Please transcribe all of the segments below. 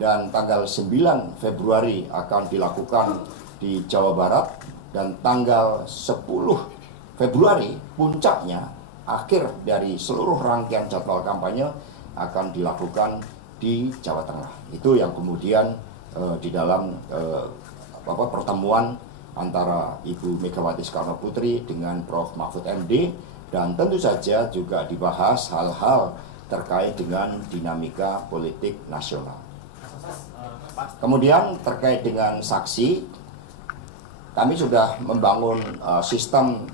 dan tanggal 9 Februari akan dilakukan di Jawa Barat, dan tanggal 10 Februari puncaknya akhir dari seluruh rangkaian jadwal kampanye akan dilakukan di Jawa Tengah. Itu yang kemudian di dalam pertemuan antara Ibu Megawati Soekarno Putri dengan Prof. Mahfud MD, dan tentu saja juga dibahas hal-hal terkait dengan dinamika politik nasional. Kemudian terkait dengan saksi, kami sudah membangun sistem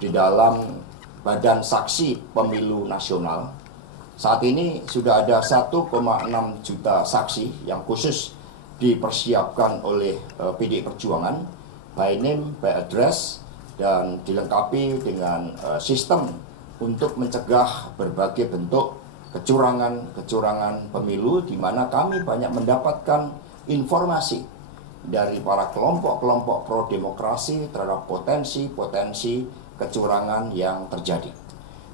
di dalam Badan Saksi Pemilu Nasional. Saat ini sudah ada 1,6 juta saksi yang khusus dipersiapkan oleh PDI Perjuangan, by name, by address, dan dilengkapi dengan sistem untuk mencegah berbagai bentuk kecurangan pemilu, di mana kami banyak mendapatkan informasi dari para kelompok-kelompok pro-demokrasi terhadap potensi kecurangan yang terjadi.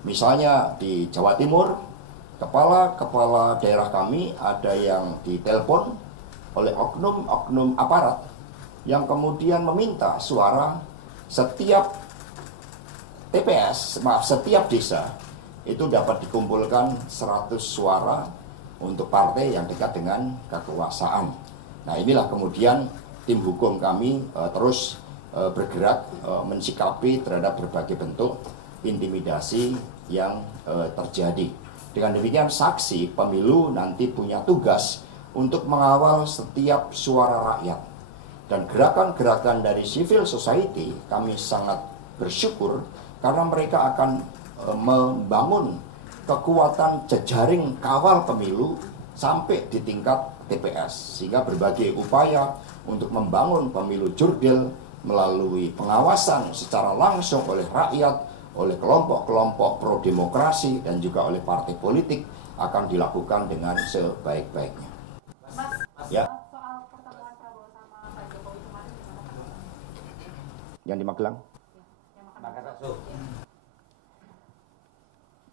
Misalnya di Jawa Timur, kepala daerah kami ada yang ditelepon oleh oknum aparat yang kemudian meminta suara setiap TPS, setiap desa itu dapat dikumpulkan 100 suara untuk partai yang dekat dengan kekuasaan. Nah, inilah kemudian tim hukum kami terus bergerak mensikapi terhadap berbagai bentuk intimidasi yang terjadi. Dengan demikian, saksi pemilu nanti punya tugas untuk mengawal setiap suara rakyat. Dan gerakan-gerakan dari civil society kami sangat bersyukur karena mereka akan membangun kekuatan jejaring kawal pemilu sampai di tingkat TPS, sehingga berbagai upaya untuk membangun pemilu jurdil melalui pengawasan secara langsung oleh rakyat, oleh kelompok-kelompok pro-demokrasi dan juga oleh partai politik akan dilakukan dengan sebaik-baiknya. Ya. Soal pertemuan Prabowo sama Pak Jokowi kemarin Yang di Magelang? Yang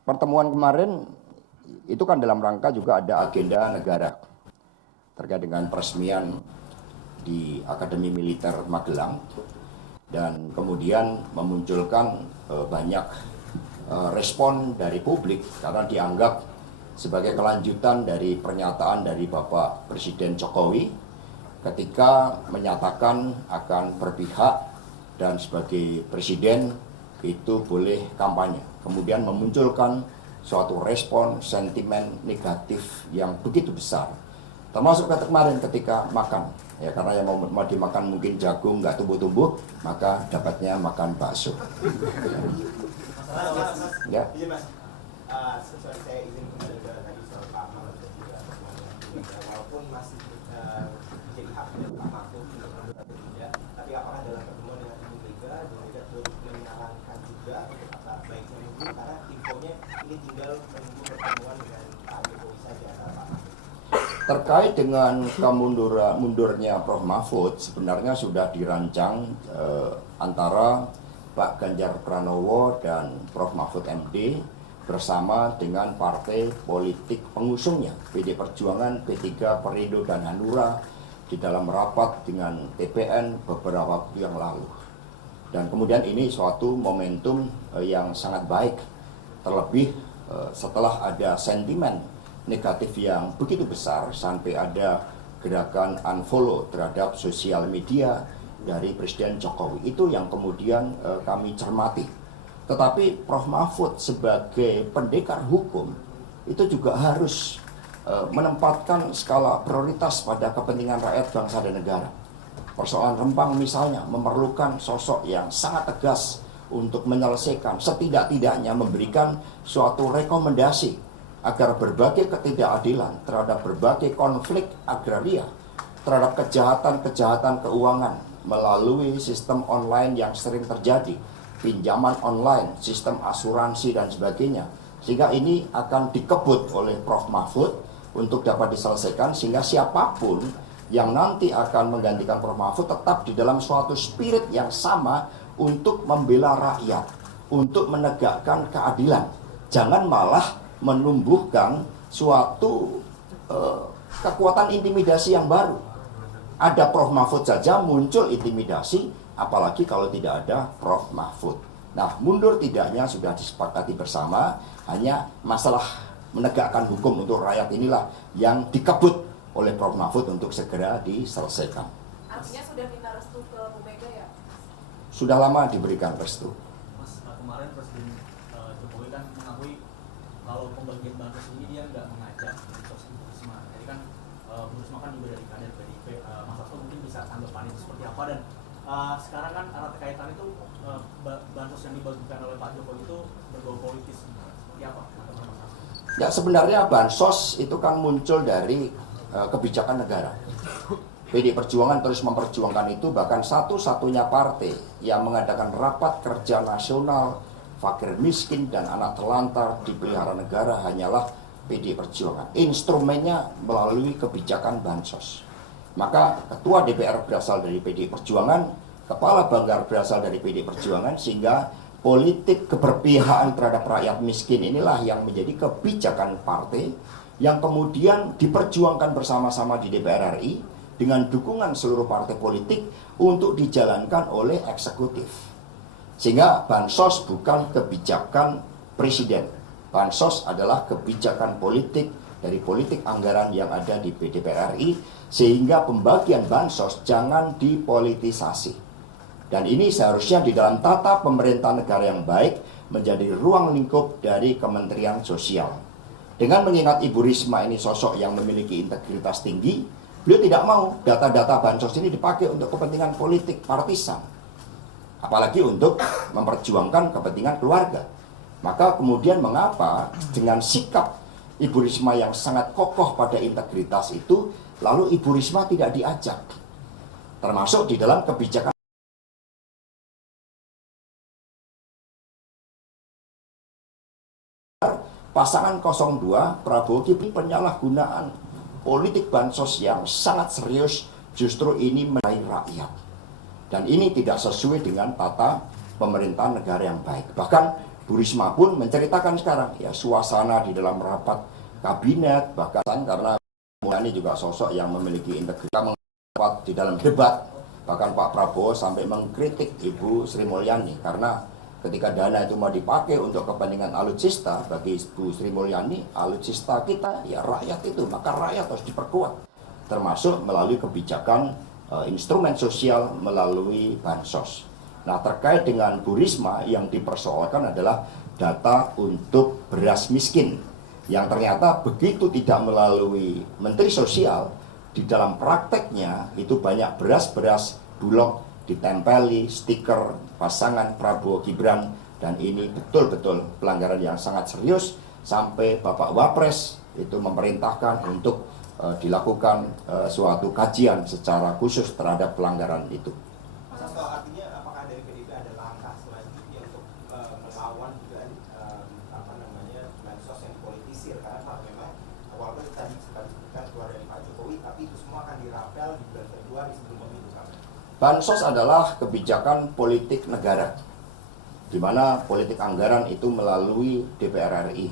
Pertemuan kemarin itu kan dalam rangka juga ada agenda negara terkait dengan peresmian di Akademi Militer Magelang, dan kemudian memunculkan banyak respon dari publik karena dianggap sebagai kelanjutan dari pernyataan dari Bapak Presiden Jokowi ketika menyatakan akan berpihak dan sebagai presiden itu boleh kampanye. Kemudian memunculkan suatu respon sentimen negatif yang begitu besar. Termasuk kemarin ketika makan, ya, karena yang mau dimakan mungkin jagung nggak tumbuh-tumbuh, maka dapatnya makan bakso. Ya. Iya Mas, sesuai saya izin kembali ke tadi soal Pak Mahfud dan juga walaupun masih jadi hak Pak Mahfud untuk mundur atau tidak, tapi apakah dalam pertemuan dengan Ibu Mega, Ibu Mega turut menyarankan juga untuk kata baiknya mundur, karena infonya ini tinggal menunggu pertemuan dengan Pak Jokowi saja antara Pak Mahfud. Terkait dengan mundurnya Prof. Mahfud, sebenarnya sudah dirancang antara Pak Ganjar Pranowo dan Prof. Mahfud MD bersama dengan partai politik pengusungnya, PD Perjuangan, P3, Perindo, dan Hanura di dalam rapat dengan TPN beberapa waktu yang lalu. Dan kemudian ini suatu momentum yang sangat baik, terlebih setelah ada sentimen negatif yang begitu besar sampai ada gerakan unfollow terhadap sosial media dari Presiden Jokowi. Itu yang kemudian kami cermati. Tetapi Prof. Mahfud sebagai pendekar hukum itu juga harus menempatkan skala prioritas pada kepentingan rakyat, bangsa, dan negara. Persoalan Rempang misalnya memerlukan sosok yang sangat tegas untuk menyelesaikan, setidak-tidaknya memberikan suatu rekomendasi agar berbagai ketidakadilan terhadap berbagai konflik agraria, terhadap kejahatan keuangan melalui sistem online yang sering terjadi, pinjaman online, sistem asuransi dan sebagainya, sehingga ini akan dikebut oleh Prof. Mahfud untuk dapat diselesaikan, sehingga siapapun yang nanti akan menggantikan Prof. Mahfud tetap di dalam suatu spirit yang sama untuk membela rakyat, untuk menegakkan keadilan. Jangan malah menumbuhkan suatu kekuatan intimidasi yang baru. Ada Prof. Mahfud saja muncul intimidasi, apalagi kalau tidak ada Prof. Mahfud. Nah, mundur tidaknya sudah disepakati bersama, hanya masalah menegakkan hukum untuk rakyat inilah yang dikebut oleh Prof. Mahfud untuk segera diselesaikan. Artinya sudah minta restu ke Bu Mega ya? Sudah lama diberikan restu. Mas, kemarin Presiden Jokowi kan mengakui kalau pembagian bansos ini dia nggak mengajak sosok Bu Risma. Jadi kan Bu Risma kan juga dari kader PDIP. Mas Hasto mungkin bisa tanggapan itu seperti apa, dan sekarang kan erat kaitan itu bansos yang dibagikan oleh Pak Jokowi itu berbau politis. Seperti apa? Ya, sebenarnya bansos itu kan muncul dari kebijakan negara. PDI Perjuangan terus memperjuangkan itu, bahkan satu-satunya partai yang mengadakan rapat kerja nasional fakir miskin dan anak terlantar dipelihara negara hanyalah PDI Perjuangan. Instrumennya melalui kebijakan bansos. Maka ketua DPR berasal dari PDI Perjuangan, kepala banggar berasal dari PDI Perjuangan, sehingga politik keberpihakan terhadap rakyat miskin inilah yang menjadi kebijakan partai yang kemudian diperjuangkan bersama-sama di DPR RI dengan dukungan seluruh partai politik untuk dijalankan oleh eksekutif. Sehingga bansos bukan kebijakan presiden. Bansos adalah kebijakan politik dari politik anggaran yang ada di DPR RI, sehingga pembagian bansos jangan dipolitisasi. Dan ini seharusnya di dalam tata pemerintahan negara yang baik menjadi ruang lingkup dari Kementerian Sosial. Dengan mengingat Ibu Risma ini sosok yang memiliki integritas tinggi, beliau tidak mau data-data bansos ini dipakai untuk kepentingan politik partisan. Apalagi untuk memperjuangkan kepentingan keluarga. Maka kemudian mengapa dengan sikap Ibu Risma yang sangat kokoh pada integritas itu, lalu Ibu Risma tidak diajak. Termasuk di dalam kebijakan pasangan 02 Prabowo Gibran penyalahgunaan politik bansos yang sangat serius, justru ini meraih rakyat. Dan ini tidak sesuai dengan tata pemerintahan negara yang baik. Bahkan Bu Risma pun menceritakan sekarang ya suasana di dalam rapat kabinet, bahkan karena Mulyani juga sosok yang memiliki integritas mendapat di dalam debat. Bahkan Pak Prabowo sampai mengkritik Ibu Sri Mulyani karena ketika dana itu mau dipakai untuk kepentingan alutsista, bagi Bu Sri Mulyani, alutsista kita ya rakyat itu, maka rakyat harus diperkuat, termasuk melalui kebijakan instrumen sosial melalui bansos. Nah, terkait dengan Bu Risma yang dipersoalkan adalah data untuk beras miskin, yang ternyata begitu tidak melalui Menteri Sosial, di dalam prakteknya itu banyak beras-beras Bulog ditempeli stiker pasangan Prabowo Gibran, dan ini betul-betul pelanggaran yang sangat serius sampai Bapak Wapres itu memerintahkan untuk dilakukan suatu kajian secara khusus terhadap pelanggaran itu. Mas Hasto, artinya apakah dari PDIP ada langkah selanjutnya untuk melawan juga bansos yang dipolitisir, karena memang walaupun tadi sempat disebutkan keluar dari Pak Jokowi, tapi itu semua akan dirapel di bulan Februari sebelum pemilu. Bansos adalah kebijakan politik negara, di mana politik anggaran itu melalui DPR RI.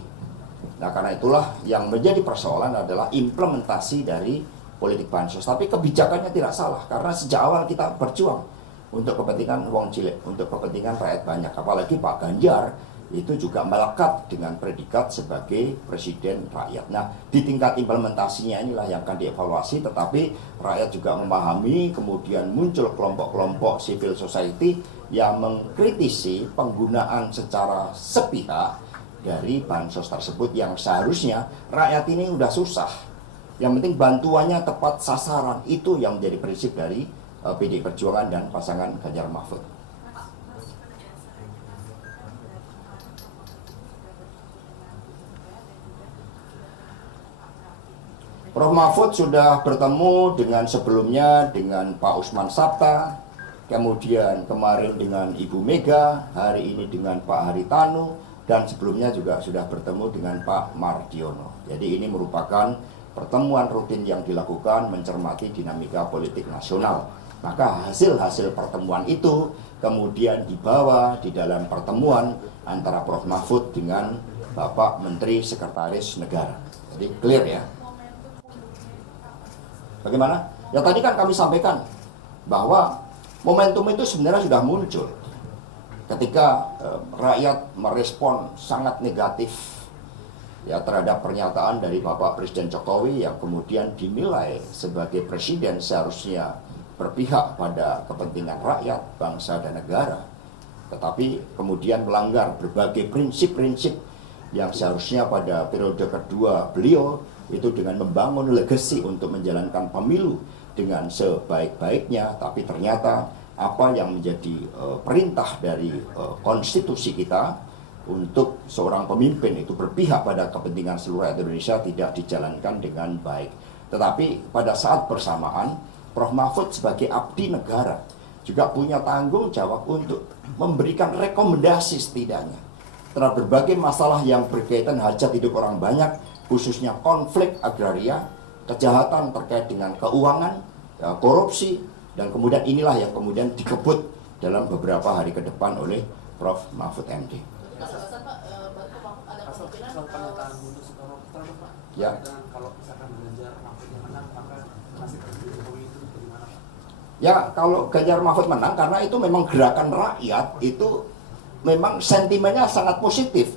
Nah, karena itulah yang menjadi persoalan adalah implementasi dari politik bansos. Tapi kebijakannya tidak salah, karena sejak awal kita berjuang untuk kepentingan wong cilik, untuk kepentingan rakyat banyak. Apalagi Pak Ganjar itu juga melekat dengan predikat sebagai presiden rakyat. Nah, di tingkat implementasinya inilah yang akan dievaluasi, tetapi rakyat juga memahami, kemudian muncul kelompok-kelompok civil society yang mengkritisi penggunaan secara sepihak dari bansos tersebut, yang seharusnya rakyat ini udah susah. Yang penting bantuannya tepat sasaran, itu yang menjadi prinsip dari PDI Perjuangan dan pasangan Ganjar Mahfud. Prof. Mahfud sudah bertemu dengan sebelumnya dengan Pak Usman Sabta, kemudian kemarin dengan Ibu Mega, hari ini dengan Pak Haritanu, dan sebelumnya juga sudah bertemu dengan Pak Mardiono. Jadi ini merupakan pertemuan rutin yang dilakukan mencermati dinamika politik nasional. Maka hasil-hasil pertemuan itu kemudian dibawa di dalam pertemuan antara Prof. Mahfud dengan Bapak Menteri Sekretaris Negara. Jadi clear ya. Bagaimana? Ya tadi kan kami sampaikan bahwa momentum itu sebenarnya sudah muncul ketika rakyat merespon sangat negatif ya terhadap pernyataan dari Bapak Presiden Jokowi yang kemudian dinilai sebagai presiden seharusnya berpihak pada kepentingan rakyat, bangsa dan negara, tetapi kemudian melanggar berbagai prinsip-prinsip yang seharusnya pada periode kedua beliau itu dengan membangun legasi untuk menjalankan pemilu dengan sebaik-baiknya, tapi ternyata apa yang menjadi perintah dari konstitusi kita untuk seorang pemimpin itu berpihak pada kepentingan seluruh rakyat Indonesia tidak dijalankan dengan baik. Tetapi pada saat bersamaan, Prof. Mahfud sebagai abdi negara juga punya tanggung jawab untuk memberikan rekomendasi setidaknya terhadap berbagai masalah yang berkaitan hajat hidup orang banyak, khususnya konflik agraria, kejahatan terkait dengan keuangan, korupsi, dan kemudian inilah yang kemudian dikebut dalam beberapa hari ke depan oleh Prof. Mahfud MD. Ya. Kalau misalkan Ganjar Mahfud yang menang, maka nasib Presiden Jokowi itu bagaimana, Pak? Ya, kalau Ganjar Mahfud menang karena itu memang gerakan rakyat itu memang sentimennya sangat positif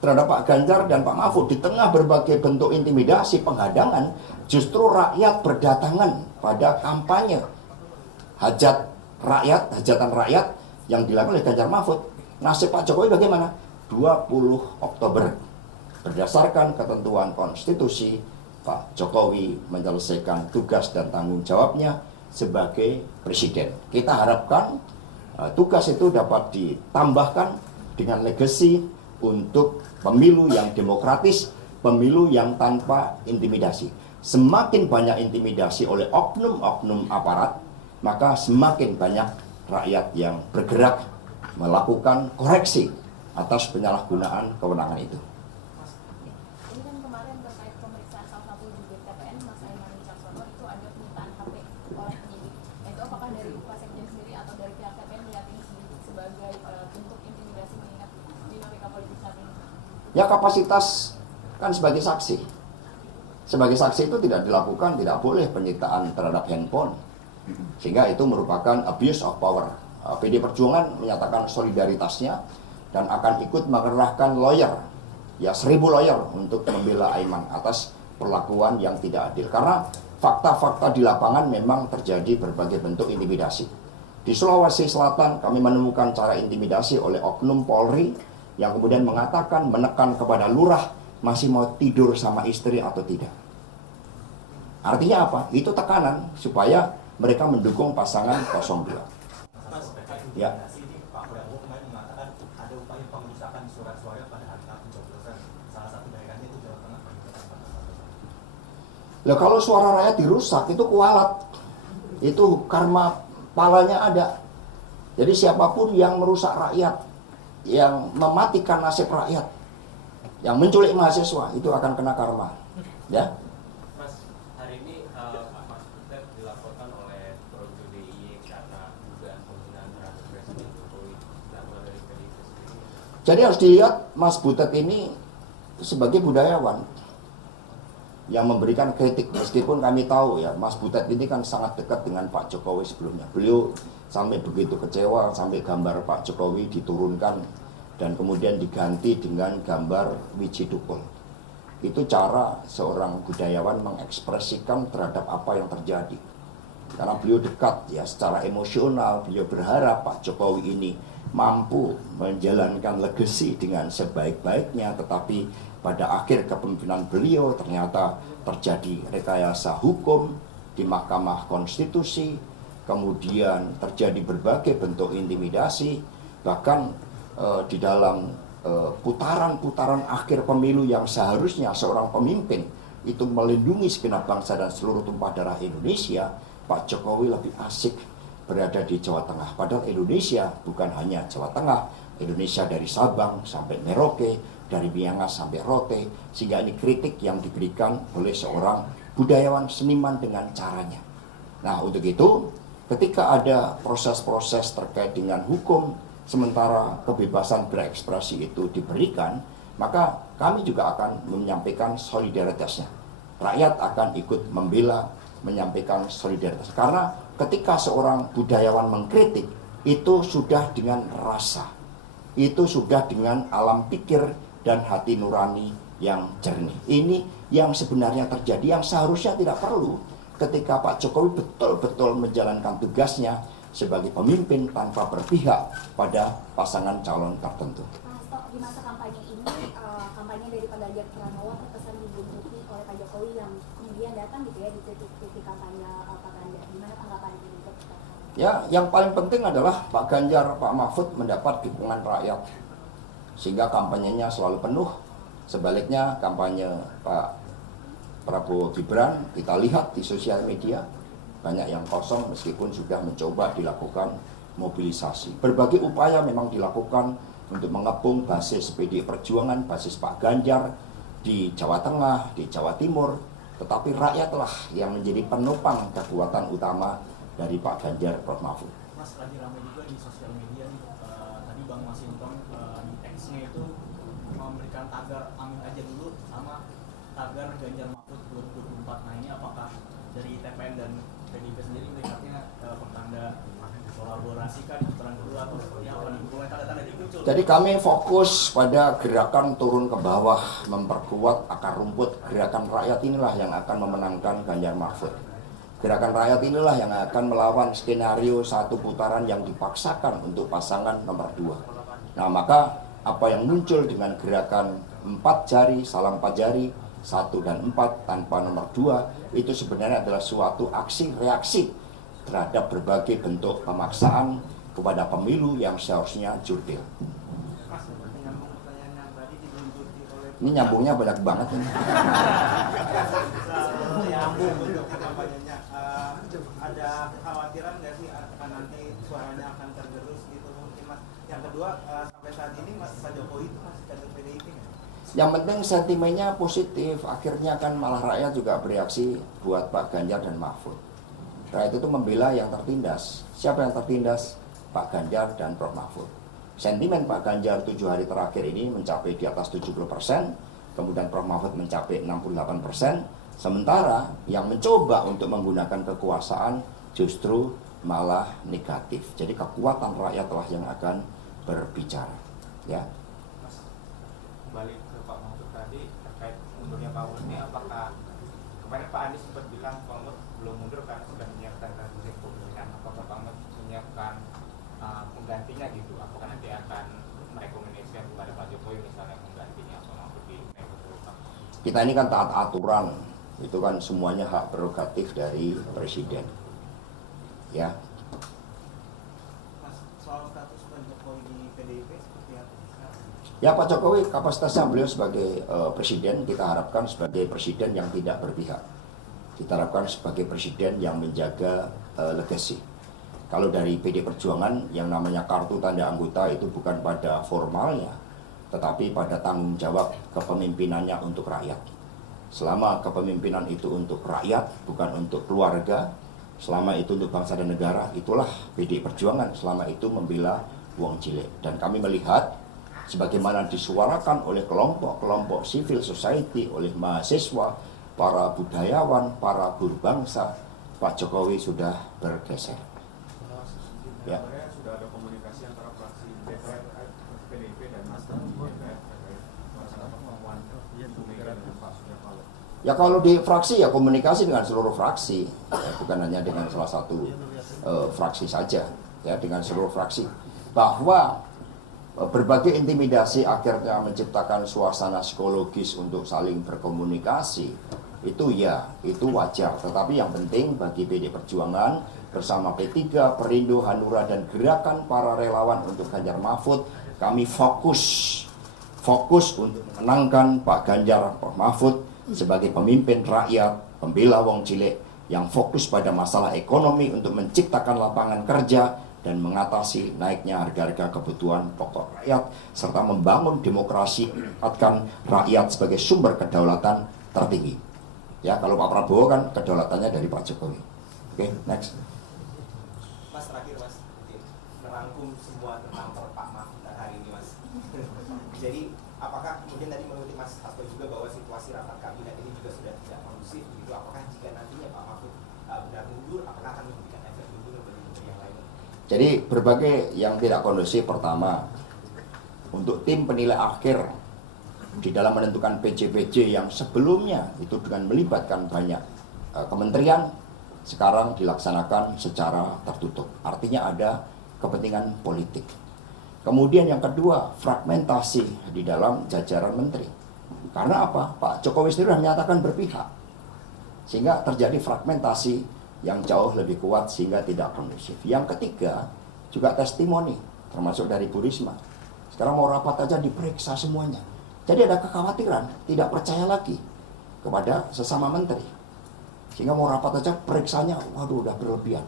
terhadap Pak Ganjar dan Pak Mahfud. Di tengah berbagai bentuk intimidasi, penghadangan, justru rakyat berdatangan pada kampanye hajat rakyat, hajatan rakyat yang dilakukan oleh Ganjar Mahfud. Nasib Pak Jokowi bagaimana? 20 Oktober. Berdasarkan ketentuan konstitusi, Pak Jokowi menyelesaikan tugas dan tanggung jawabnya sebagai presiden. Kita harapkan tugas itu dapat ditambahkan dengan legasi untuk pemilu yang demokratis, pemilu yang tanpa intimidasi. Semakin banyak intimidasi oleh oknum-oknum aparat, maka semakin banyak rakyat yang bergerak melakukan koreksi atas penyalahgunaan kewenangan itu. Ini kan kemarin terkait pemeriksaan salah satu jubir TPN, Mas Aiman Wicaksono, itu ada penyitaan HP oleh penyidik. Itu apakah dari Pak Sekjen sendiri atau dari pihak TPN melihat ini sebagai bentuk intimidasi mengingat dinamika politik saat ini? Ya kapasitas kan sebagai saksi. Sebagai saksi itu tidak dilakukan, tidak boleh penyitaan terhadap handphone. Sehingga itu merupakan abuse of power. PD Perjuangan menyatakan solidaritasnya dan akan ikut mengerahkan lawyer, ya 1000 lawyer untuk membela Aiman atas perlakuan yang tidak adil. Karena fakta-fakta di lapangan memang terjadi berbagai bentuk intimidasi. Di Sulawesi Selatan kami menemukan cara intimidasi oleh oknum Polri yang kemudian mengatakan menekan kepada lurah masih mau tidur sama istri atau tidak. Artinya apa? Itu tekanan supaya mereka mendukung pasangan 02. Ya. Ini Pak Prabowo kemarin mengatakan ada upaya pengerusakan surat-suara pada hari pencoblosan. Salah satu daerahnya itu Jawa Tengah. Lah kalau suara rakyat dirusak itu kualat. Itu karma palanya ada. Jadi siapapun yang merusak rakyat, yang mematikan nasib rakyat, yang menculik mahasiswa itu akan kena karma. Ya. Mas, hari ini Mas Butet dilaporkan oleh Projo DIY karena dugaan penghinaan terhadap Presiden Jokowi dilakukan dari PDIP sendiri. Jadi harus dilihat Mas Butet ini sebagai budayawan yang memberikan kritik, meskipun kami tahu ya Mas Butet ini kan sangat dekat dengan Pak Jokowi sebelumnya. Beliau sampai begitu kecewa sampai gambar Pak Jokowi diturunkan dan kemudian diganti dengan gambar Wiji Tukul. Itu cara seorang budayawan mengekspresikan terhadap apa yang terjadi. Karena beliau dekat ya secara emosional, beliau berharap Pak Jokowi ini mampu menjalankan legasi dengan sebaik-baiknya, tetapi pada akhir kepemimpinan beliau ternyata terjadi rekayasa hukum di Mahkamah Konstitusi, kemudian terjadi berbagai bentuk intimidasi, bahkan di dalam putaran-putaran akhir pemilu yang seharusnya seorang pemimpin itu melindungi segenap bangsa dan seluruh tumpah darah Indonesia, Pak Jokowi lebih asik berada di Jawa Tengah. Padahal Indonesia bukan hanya Jawa Tengah, Indonesia dari Sabang sampai Merauke, dari Miangas sampai Rote, sehingga ini kritik yang diberikan oleh seorang budayawan seniman dengan caranya. Nah untuk itu, ketika ada proses-proses terkait dengan hukum, sementara kebebasan berekspresi itu diberikan, maka kami juga akan menyampaikan solidaritasnya. Rakyat akan ikut membela, menyampaikan solidaritas. Karena ketika seorang budayawan mengkritik, itu sudah dengan rasa, itu sudah dengan alam pikir dan hati nurani yang jernih. Ini yang sebenarnya terjadi, yang seharusnya tidak perlu ketika Pak Jokowi betul-betul menjalankan tugasnya sebagai pemimpin tanpa berpihak pada pasangan calon tertentu. Pak Hasto, di masa kampanye ini, kampanye dari Pak Ganjar Pranowo terkesan dibuntuti oleh Pak Jokowi yang kemudian datang gitu ya di titik-titik kampanye Pak Ganjar. Gimana tanggapan ini? Ya, yang paling penting adalah Pak Ganjar, Pak Mahfud mendapat dukungan rakyat sehingga kampanyenya selalu penuh. Sebaliknya kampanye Pak Prabowo Gibran kita lihat di sosial media banyak yang kosong meskipun sudah mencoba dilakukan mobilisasi. Berbagai upaya memang dilakukan untuk mengepung basis PDI Perjuangan, basis Pak Ganjar di Jawa Tengah, di Jawa Timur, tetapi rakyatlah yang menjadi penopang kekuatan utama dari Pak Ganjar, Prof. Mahfud. Mas, lagi ramai juga di sosial media nih, tadi Bang Masinton di teksnya itu memberikan tagar amin aja dulu sama tagar Ganjar Mahfud 2024. Nah ini apakah dari TPN dan PDIP sendiri melihatnya pertanda kolaborasi kan di putaran kedua atau seperti apa nih? Mulai tanda-tanda muncul. Jadi kami fokus pada gerakan turun ke bawah, memperkuat akar rumput. Gerakan rakyat inilah yang akan memenangkan Ganjar Mahfud. Gerakan rakyat inilah yang akan melawan skenario satu putaran yang dipaksakan untuk pasangan nomor 2. Nah, maka apa yang muncul dengan gerakan 4 jari, salam 4 jari, 1 dan 4 tanpa nomor 2, itu sebenarnya adalah suatu aksi reaksi terhadap berbagai bentuk pemaksaan kepada pemilu yang seharusnya jurdil. Ini nyambungnya banyak banget ini. Nyambung untuk kampanyenya. Ada kekhawatiran nggak sih akan nanti suaranya akan tergerus gitu mungkin Mas? Yang kedua, sampai saat ini Mas Pak Jokowi itu masih kader PDIP nggak? Yang penting sentimennya positif, akhirnya kan malah rakyat juga bereaksi buat Pak Ganjar dan Mahfud. Rakyat itu membela yang tertindas. Siapa yang tertindas? Pak Ganjar dan Prof. Mahfud. Sentimen Pak Ganjar 7 hari terakhir ini mencapai di atas 70%, kemudian Prof. Mahfud mencapai 68%, sementara yang mencoba untuk menggunakan kekuasaan justru malah negatif. Jadi kekuatan rakyatlah yang akan berbicara. Ya. Mas, kembali ke Pak Mahfud tadi terkait mundurnya Pak Mahfud ini, apakah kemarin Pak Anies sempat bilang Pak Mahfud belum mundur karena sudah menyiapkan transisi kepemimpinan, apakah Pak Mahfud menyiapkan penggantinya gitu? Apakah nanti akan merekomendasikan kepada Pak Jokowi misalnya penggantinya Pak Mahfud di Menko Polhukam? Kita ini kan taat aturan, itu kan semuanya hak prerogatif dari Presiden. Ya. Mas, soal status Pak Jokowi di PDIP seperti apa? Ya, Pak Jokowi kapasitasnya beliau sebagai presiden, kita harapkan sebagai presiden yang tidak berpihak. Kita harapkan sebagai presiden yang menjaga legasi. Kalau dari PD Perjuangan yang namanya kartu tanda anggota itu bukan pada formalnya, tetapi pada tanggung jawab kepemimpinannya untuk rakyat. Selama kepemimpinan itu untuk rakyat, bukan untuk keluarga, selama itu untuk bangsa dan negara, itulah PD Perjuangan selama itu membela wong cilik. Dan kami melihat sebagaimana disuarakan oleh kelompok-kelompok civil society, oleh mahasiswa, para budayawan, para buruh bangsa, Pak Jokowi sudah bergeser. Ya. Sudah ada komunikasi antara fraksi DPR, PDIP dan Nasdem di DPR terkait kemauan Bu Mega dan Pak Surya Paloh. Ya kalau di fraksi ya komunikasi dengan seluruh fraksi, ya, bukan hanya dengan salah satu fraksi saja, ya dengan seluruh fraksi. Bahwa berbagai intimidasi akhirnya menciptakan suasana psikologis untuk saling berkomunikasi, itu ya, itu wajar. Tetapi yang penting bagi PD Perjuangan bersama P3, Perindo, Hanura, dan gerakan para relawan untuk Ganjar Mahfud, kami fokus untuk menangkan Pak Ganjar, Prof. Mahfud sebagai pemimpin rakyat, pembela wong cilik yang fokus pada masalah ekonomi untuk menciptakan lapangan kerja dan mengatasi naiknya harga-harga kebutuhan pokok rakyat, serta membangun demokrasi, menempatkan rakyat sebagai sumber kedaulatan tertinggi. Ya, kalau Pak Prabowo kan kedaulatannya dari Pak Jokowi. Oke, next. Mas, terakhir Mas, merangkum semua tentang Pak Mahfud hari ini Mas. Jadi apakah kemudian tadi mengutip Mas Hasto juga bahwa situasi rapat kabinet ini juga sudah tidak kondusif begitu? Apakah jika nantinya Pak Mahfud Jadi berbagai yang tidak kondusif, pertama, untuk tim penilai akhir di dalam menentukan PJ-PJ yang sebelumnya itu dengan melibatkan banyak kementerian, sekarang dilaksanakan secara tertutup. Artinya ada kepentingan politik. Kemudian yang kedua, fragmentasi di dalam jajaran menteri. Karena apa? Pak Jokowi sendiri sudah menyatakan berpihak. Sehingga terjadi fragmentasi yang jauh lebih kuat sehingga tidak kondusif. Yang ketiga, juga testimoni, termasuk dari Bu Risma. Sekarang mau rapat aja diperiksa semuanya. Jadi ada kekhawatiran, tidak percaya lagi kepada sesama menteri. Sehingga mau rapat aja periksanya, waduh udah berlebihan.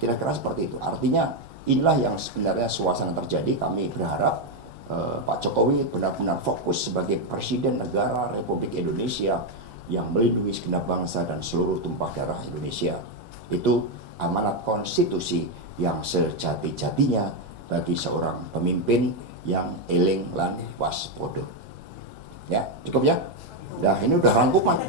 Kira-kira seperti itu. Artinya inilah yang sebenarnya suasana terjadi. Kami berharap Pak Jokowi benar-benar fokus sebagai Presiden Negara Republik Indonesia yang melindungi segenap bangsa dan seluruh tumpah darah Indonesia. Itu amanat konstitusi yang sejati-jatinya bagi seorang pemimpin yang eling lan waspada. Ya, cukup ya? Nah, ini udah rangkuman.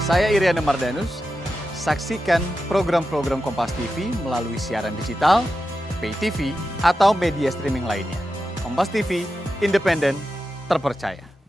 Saya Iriana Mardanus. Saksikan program-program Kompas TV melalui siaran digital, pay TV, atau media streaming lainnya. Kompas TV, independen, terpercaya.